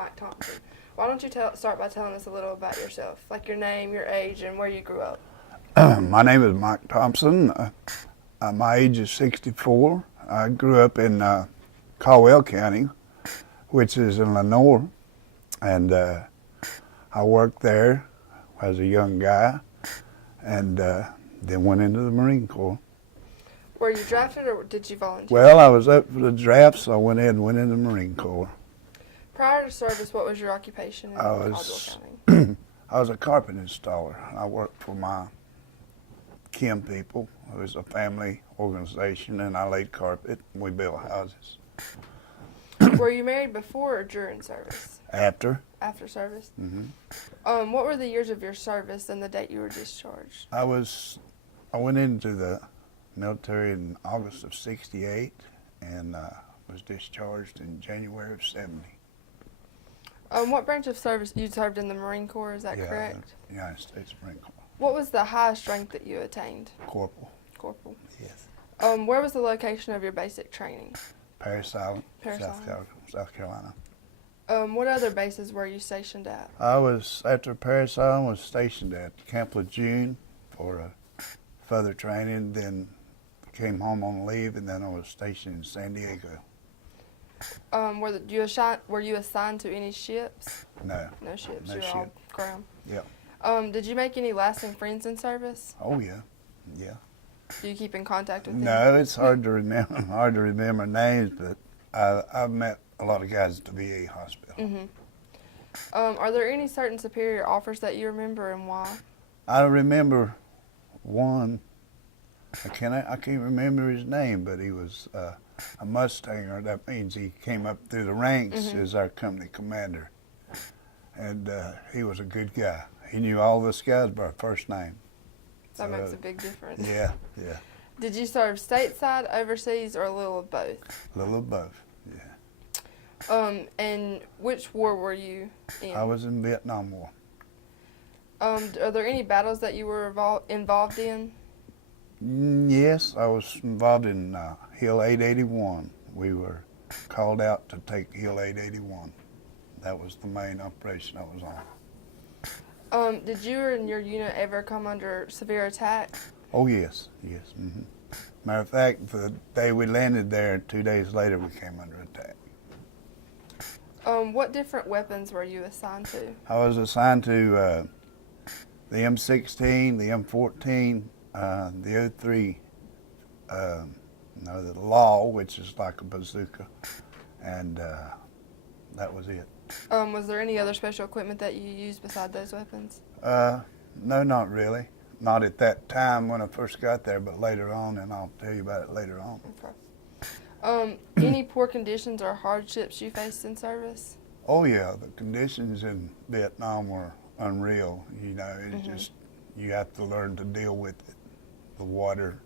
Mike Thompson. Why don't you start by telling us a little about yourself, like your name, your age, and where you grew up? My name is Mike Thompson. My age is 64. I grew up in Caldwell County, which is in Lenore, and I worked there as a young guy, and then went into the Marine Corps. Were you drafted or did you volunteer? Well, I was up for the draft, so I went ahead and went into the Marine Corps. Prior to service, what was your occupation in Caldwell I County? was a carpet installer. I worked for my Kim people. It was a family organization, and I laid carpet, and we built houses. Were you married before or during service? After. After service? Mm-hmm. What were the years of your service and the date you were discharged? I went into the military in August of '68 and was discharged in January of '70. What branch of service you served in the Marine Corps? Is that correct? The United States Marine Corps. What was the highest rank that you attained? Corporal. Corporal. Yes. Where was the location of your basic training? Parris Island, Island. South Carolina. What other bases were you stationed at? I was, after Parris Island, was stationed at Camp Lejeune for further training, then came home on leave, and then I was stationed in San Diego. Were you assigned to any ships? No. No ships. No you were ship. all ground. Yep. Did you make any lasting friends in service? Oh yeah, yeah. Do you keep in contact with them? No, it's hard to remember. Hard to remember names, but I've met a lot of guys at the VA hospital. Mm-hmm. Are there any certain superior offers that you remember, and why? I remember one. I can't remember his name, but he was a Mustanger. That means he came up through the ranks as our company commander, and he was a good guy. He knew all of us guys by our first name. That makes a big difference. Yeah, yeah. Did you serve stateside, overseas, or a little of both? A little of both, yeah. And which war were you in? I was in Vietnam War. Are there any battles that you were involved in? Yes, I was involved in Hill 881. We were called out to take Hill 881. That was the main operation I was on. Did you and your unit ever come under severe attack? Oh, yes, yes. Mm-hmm. Matter of fact, the day we landed there, 2 days later, we came under attack. What different weapons were you assigned to? I was assigned to the M16, the M14, the 03, the Law, which is like a bazooka, and that was it. Was there any other special equipment that you used beside those weapons? No, not really. Not at that time when I first got there, but later on, and I'll tell you about it later on. Okay. Any poor conditions or hardships you faced in service? Oh yeah, the conditions in Vietnam were unreal. You know, it's just, you have to learn to deal with it, the water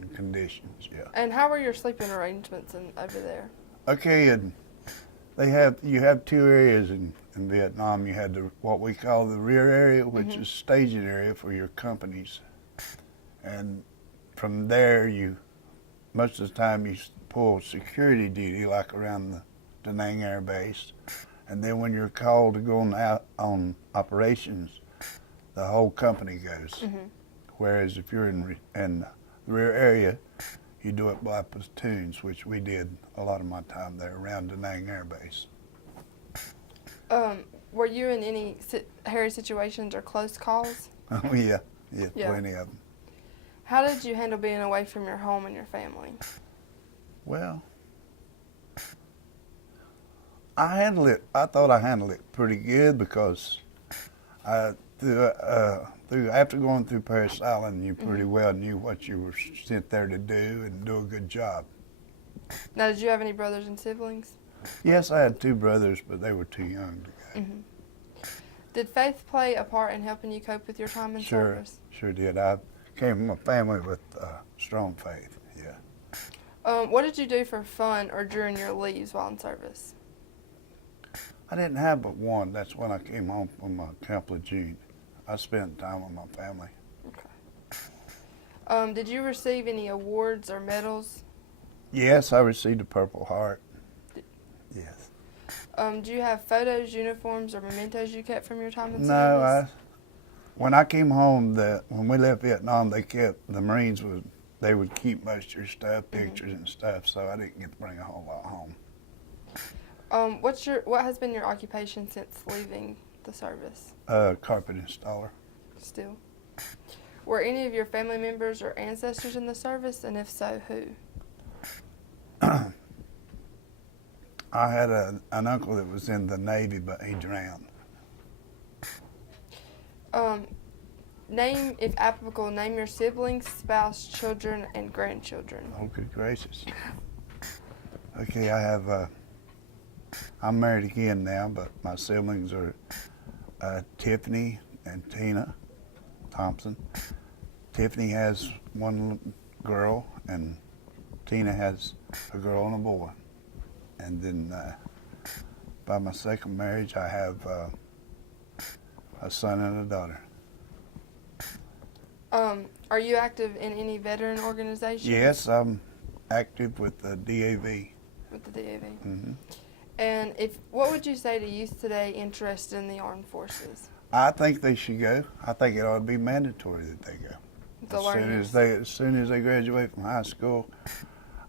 and conditions, yeah. And how were your sleeping arrangements over there? Okay, and you have two areas in Vietnam. You had what we call the rear area, which is staging area for your companies. And from there, most of the time you pull security duty, like around the Da Nang Air Base. And then when you're called to go on operations, the whole company goes. Whereas if you're in the rear area, you do it by platoons, which we did a lot of my time there around Da Nang Air Base. Were you in any hairy situations or close calls? Oh yeah, plenty of them. How did you handle being away from your home and your family? Well, I thought I handled it pretty good because after going through Parris Island, you pretty well knew what you were sent there to do and do a good job. Now, did you have any brothers and siblings? Yes, I had two brothers, but they were too young to go. Did faith play a part in helping you cope with your time in service? Sure did. I came from a family with strong faith, yeah. What did you do for fun or during your leaves while in service? I didn't have but one. That's when I came home from Camp Lejeune. I spent time with my family. Okay. Did you receive any awards or medals? Yes, I received a Purple Heart. Yes. Do you have photos, uniforms, or mementos you kept from your time in No, service? when I came home, when we left Vietnam, the Marines they would keep most of your stuff, pictures and stuff, so I didn't get to bring a whole lot home. What has been your occupation since leaving the service? Carpet installer. Still. Were any of your family members or ancestors in the service, and if so, who? I had an uncle that was in the Navy, but he drowned. Name, if applicable, name your siblings, spouse, children, and grandchildren. Oh, good gracious. Okay, I'm married again now, but my siblings are Tiffany and Tina Thompson. Tiffany has one girl, and Tina has a girl and a boy. And then by my second marriage, I have a son and a daughter. Are you active in any veteran organizations? Yes, I'm active with the DAV. With the DAV. Mm-hmm. And what would you say to youth today interested in the armed forces? I think they should go. I think it ought to be mandatory that they go. As soon as they graduate from high school.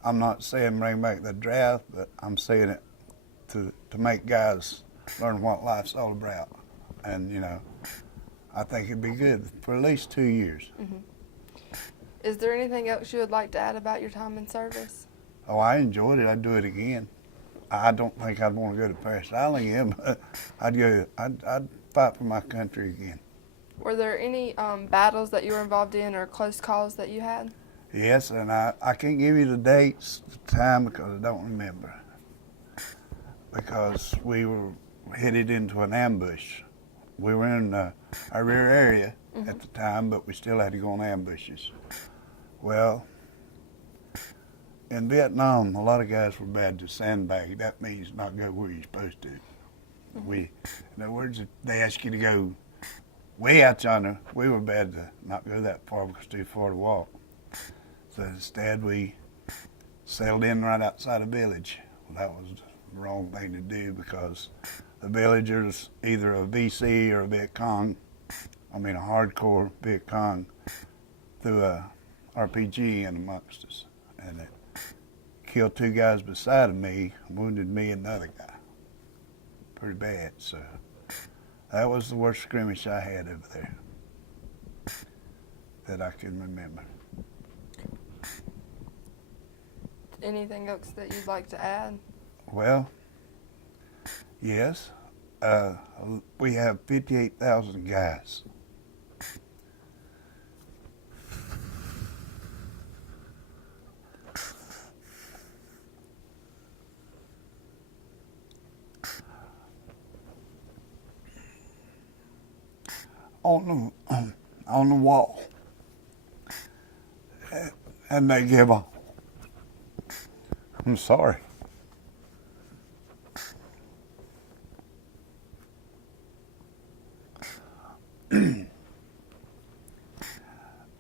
I'm not saying bring back the draft, but I'm saying it to make guys learn what life's all about. And, you know, I think it'd be good for at least 2 years. Mm-hmm. Is there anything else you would like to add about your time in service? Oh, I enjoyed it. I'd do it again. I don't think I'd want to go to Paris Island again, but I'd fight for my country again. Were there any battles that you were involved in or close calls that you had? Yes, and I can't give you the dates, the time, because I don't remember. Because we were headed into an ambush. We were in our rear area at the time, but we still had to go on ambushes. Well, in Vietnam, a lot of guys were bad to sandbag. That means not go where you're supposed to. In other words, if they ask you to go way out yonder, we were bad to not go that far because it's too far to walk. So instead, we settled in right outside a village. Well, that was the wrong thing to do because the villagers, either a VC or a Viet Cong, a hardcore Viet Cong, threw a RPG in amongst us. And it killed 2 guys beside of me, wounded me and another guy. Pretty bad, so that was the worst skirmish I had over there that I can remember. Anything else that you'd like to add? Well, yes. We have 58,000 guys. On the wall, and they give up. I'm sorry.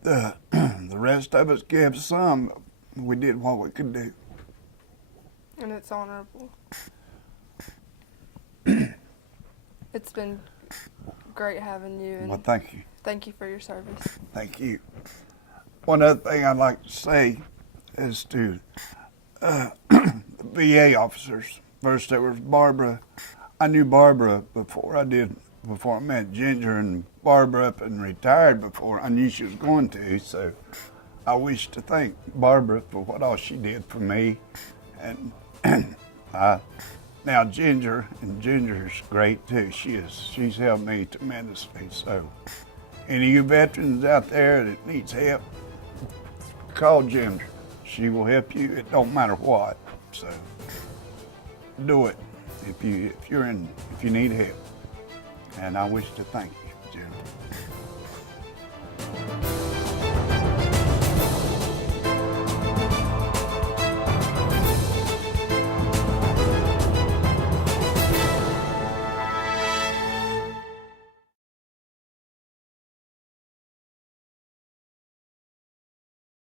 The rest of us gave some. We did what we could do. And it's honorable. It's been great having you. And well, thank you. Thank you for your service. Thank you. One other thing I'd like to say is to the VA officers. First, there was Barbara. I knew Barbara before I met Ginger, and Barbara up and retired before I knew she was going to. So I wish to thank Barbara for what all she did for me. And now Ginger's great too. She's helped me tremendously. So any of you veterans out there that needs help, call Ginger. She will help you. It don't matter what. So do it if you need help. And I wish to thank you, Ginger.